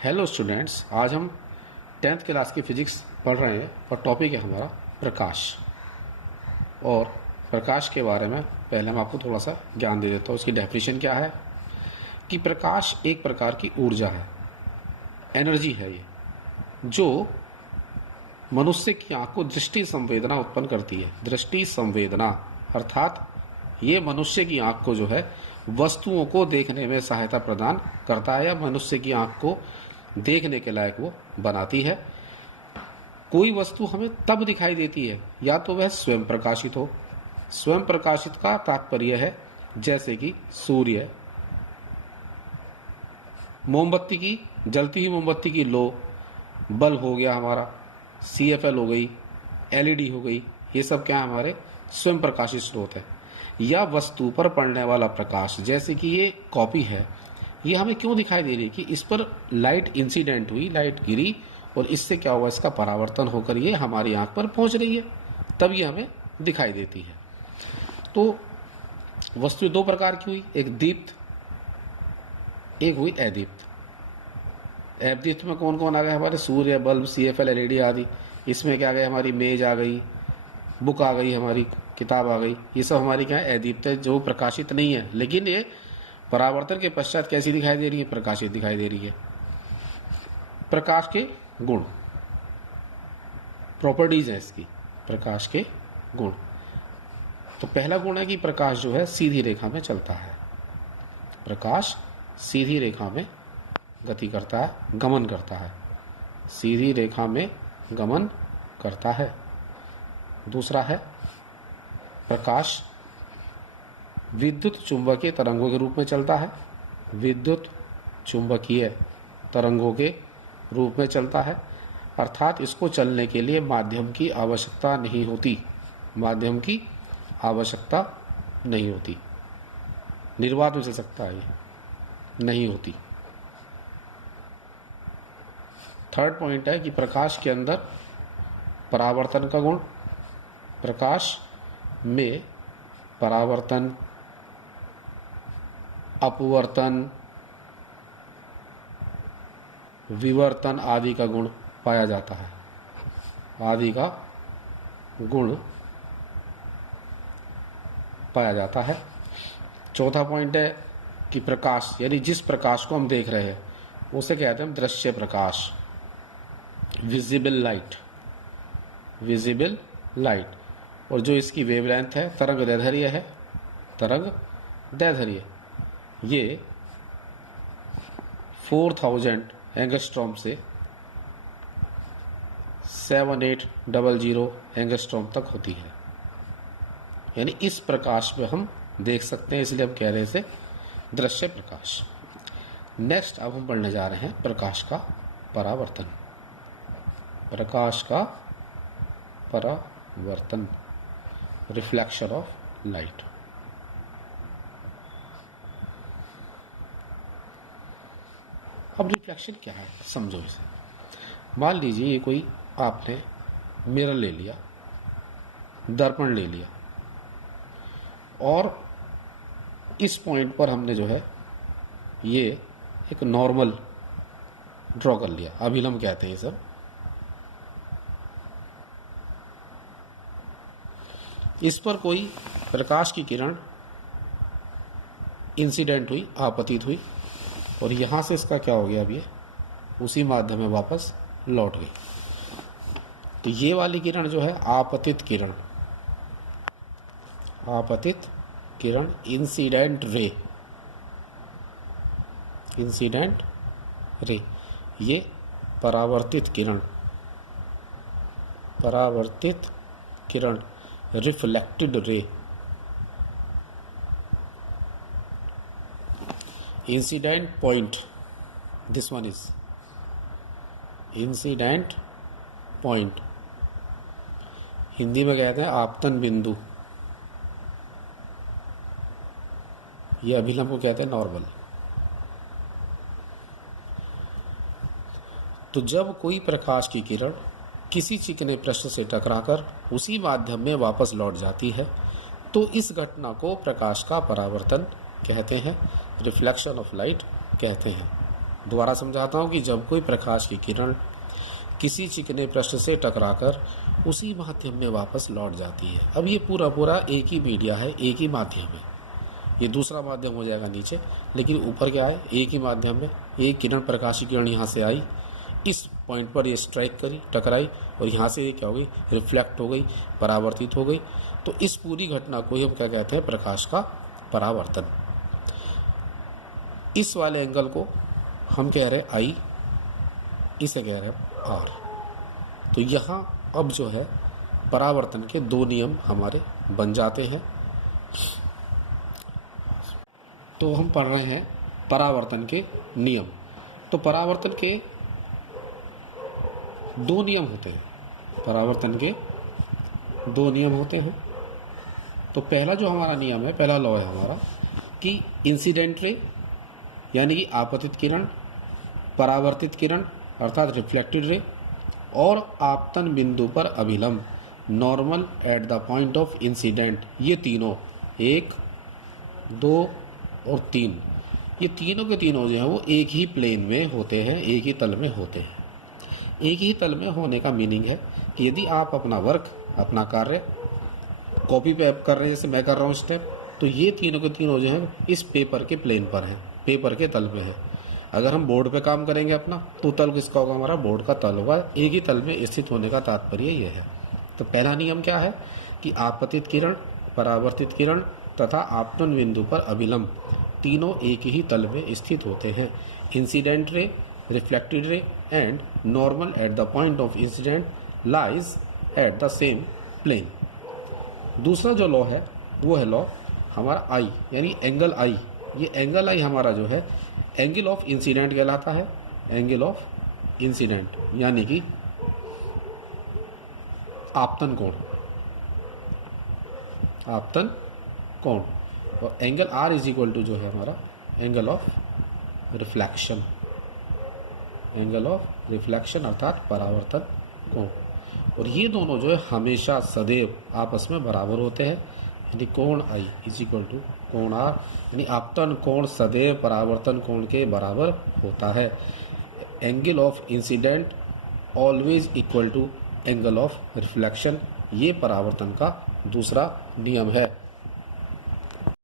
Hello students, आज हम 10th class की फिजिक्स पढ़ रहे हैं और टॉपिक है हमारा प्रकाश। और प्रकाश के बारे में पहले मैं आपको थोड़ा सा ज्ञान दे देता हूँ। उसकी डेफिनेशन क्या है कि प्रकाश एक प्रकार की ऊर्जा है, एनर्जी है ये, जो मनुष्य की आँख को दृष्टि संवेदना उत्पन्न करती है। दृष्टि संवेदना अर्थात ये मनुष्य की आँख को जो है वस्तुओं को देखने में सहायता प्रदान करता है या मनुष्य की आँख को देखने के लायक वो बनाती है। कोई वस्तु हमें तब दिखाई देती है या तो वह स्वयं प्रकाशित हो। स्वयं प्रकाशित का तात्पर्य है जैसे कि सूर्य, मोमबत्ती की जलती हुई मोमबत्ती की लो, बल्ब हो गया हमारा, CFL हो गई, LED हो गई, ये सब क्या है हमारे स्वयं प्रकाशित स्रोत है। या वस्तु पर पड़ने वाला प्रकाश, जैसे कि ये कॉपी है, ये हमें क्यों दिखाई दे रही है कि इस पर लाइट इंसिडेंट हुई, लाइट गिरी और इससे क्या हुआ, इसका परावर्तन होकर ये हमारी आंख पर पहुंच रही है, तब ये हमें दिखाई देती है। तो वस्तु दो प्रकार की हुई, एक दीप्त, एक हुई अदीप्त। अदीप्त में कौन कौन आ गए हमारे, सूर्य, बल्ब, CFL, LED आदि। इसमें क्या आ गए, हमारी मेज आ गई, बुक आ गई, हमारी किताब आ गई। ये सब हमारी क्या है, अदीप्त है, जो प्रकाशित नहीं है, लेकिन ये परावर्तन के पश्चात कैसी दिखाई दे रही है, प्रकाशित दिखाई दे रही है। प्रकाश के गुण, प्रॉपर्टीज है इसकी, प्रकाश के गुण। तो पहला गुण है कि प्रकाश जो है सीधी रेखा में चलता है। प्रकाश सीधी रेखा में गति करता है, गमन करता है, सीधी रेखा में गमन करता है। दूसरा है प्रकाश विद्युत चुंबकीय तरंगों के रूप में चलता है। विद्युत चुंबकीय तरंगों के रूप में चलता है, अर्थात इसको चलने के लिए माध्यम की आवश्यकता नहीं होती। माध्यम की आवश्यकता नहीं होती, निर्वात में चल सकता है, ये नहीं होती। थर्ड पॉइंट है कि प्रकाश के अंदर परावर्तन का गुण। प्रकाश में परावर्तन, अपवर्तन, विवर्तन आदि का गुण पाया जाता है, आदि का गुण पाया जाता है। चौथा पॉइंट है कि प्रकाश, यानी जिस प्रकाश को हम देख रहे हैं उसे कहते हैं हम दृश्य प्रकाश, विजिबल लाइट, विजिबल लाइट। और जो इसकी वेवलेंथ है, तरंग दैर्ध्य है, तरंग दैर्ध्य, ये 4000 एंगस्ट्रॉम से 7800 एंगस्ट्रॉम तक होती है। यानी इस प्रकाश में हम देख सकते हैं, इसलिए हम कह रहे थे दृश्य प्रकाश। नेक्स्ट अब हम पढ़ने जा रहे हैं प्रकाश का परावर्तन। प्रकाश का परावर्तन, रिफ्लेक्शन ऑफ लाइट। अब रिफ्लेक्शन क्या है समझो इसे। मान लीजिए ये कोई आपने मिरर ले लिया, दर्पण ले लिया, और इस पॉइंट पर हमने जो है ये एक नॉर्मल ड्रॉ कर लिया, अभिलंब कहते हैं ये सब। इस पर कोई प्रकाश की किरण इंसिडेंट हुई, आपतित हुई, और यहाँ से इसका क्या हो गया, अब ये उसी माध्यम में वापस लौट गई। तो ये वाली किरण जो है आपतित किरण, आपतित किरण, इंसिडेंट रे, इंसिडेंट रे। ये परावर्तित किरण, परावर्तित किरण, reflected ray. Incident point, this one is incident point, Hindi में कहते हैं आपतन बिंदु। ये अभिलंब को कहते हैं नॉर्मल। तो जब कोई प्रकाश की किरण किसी चिकने पृष्ठ से टकराकर उसी माध्यम में वापस लौट जाती है, तो इस घटना को प्रकाश का परावर्तन कहते हैं, रिफ्लेक्शन ऑफ लाइट कहते हैं। दोबारा समझाता हूँ कि जब कोई प्रकाश की किरण किसी चिकने पृष्ठ से टकराकर उसी माध्यम में वापस लौट जाती है। अब ये पूरा एक ही मीडिया है, एक ही माध्यम है। ये दूसरा माध्यम हो जाएगा नीचे, लेकिन ऊपर क्या है, एक ही माध्यम में। एक किरण, प्रकाश की किरण यहाँ से आई, इस पॉइंट पर ये स्ट्राइक करी, टकराई, और यहाँ से ये क्या हो गई, रिफ्लेक्ट हो गई, परावर्तित हो गई। तो इस पूरी घटना को ही हम क्या कहते हैं, प्रकाश का परावर्तन। इस वाले एंगल को हम कह रहे हैं आई, इसे कह रहे हैं आर। तो यहाँ अब जो है परावर्तन के दो नियम हमारे बन जाते हैं। तो हम पढ़ रहे हैं परावर्तन के नियम। तो परावर्तन के दो नियम होते हैं, परावर्तन के दो नियम होते हैं। तो पहला जो हमारा नियम है, पहला लॉ है हमारा कि इंसिडेंट रे यानी कि आपतित किरण, परावर्तित किरण अर्थात रिफ्लेक्टेड रे, और आपतन बिंदु पर अभिलंब normal at the point of incident, ये तीनों 1, 2 और 3, ये तीनों के तीनों जो हैं वो एक ही प्लेन में होते हैं, एक ही तल में होते हैं। एक ही तल में होने का मीनिंग है कि यदि आप अपना वर्क, अपना कार्य कॉपी पे कर रहे हैं, जैसे मैं कर रहा हूँ स्टेप, तो ये तीनों के तीनों जो हैं इस पेपर के प्लेन पर हैं, पेपर के तल पे है। अगर हम बोर्ड पे काम करेंगे अपना, तो तल किसका होगा, हमारा बोर्ड का तल होगा। एक ही तल में स्थित होने का तात्पर्य ये है। तो पहला नियम क्या है कि आपतित किरण, परावर्तित किरण तथा आपतन बिंदु पर अभिलंब तीनों एक ही तल में स्थित होते हैं। Incident ray, reflected ray and normal at the point of incident lies at the same plane. दूसरा जो लॉ है वो है लॉ हमारा आई, यानी एंगल आई। ये एंगल आई हमारा जो है एंगल ऑफ इंसिडेंट कहलाता है। एंगल ऑफ इंसिडेंट यानी कि आपतन कोण, आपतन कोण। और angle R is equal to जो है हमारा angle of reflection, angle of reflection अर्थात परावर्तन कोण। और ये दोनों जो है हमेशा सदैव आपस में बराबर होते हैं, यानी कोण आई इज इक्वल टू कोण आर, यानी आपतन कोण सदैव परावर्तन कोण के बराबर होता है। Angle of incident always equal to angle of reflection, ये परावर्तन का दूसरा नियम है।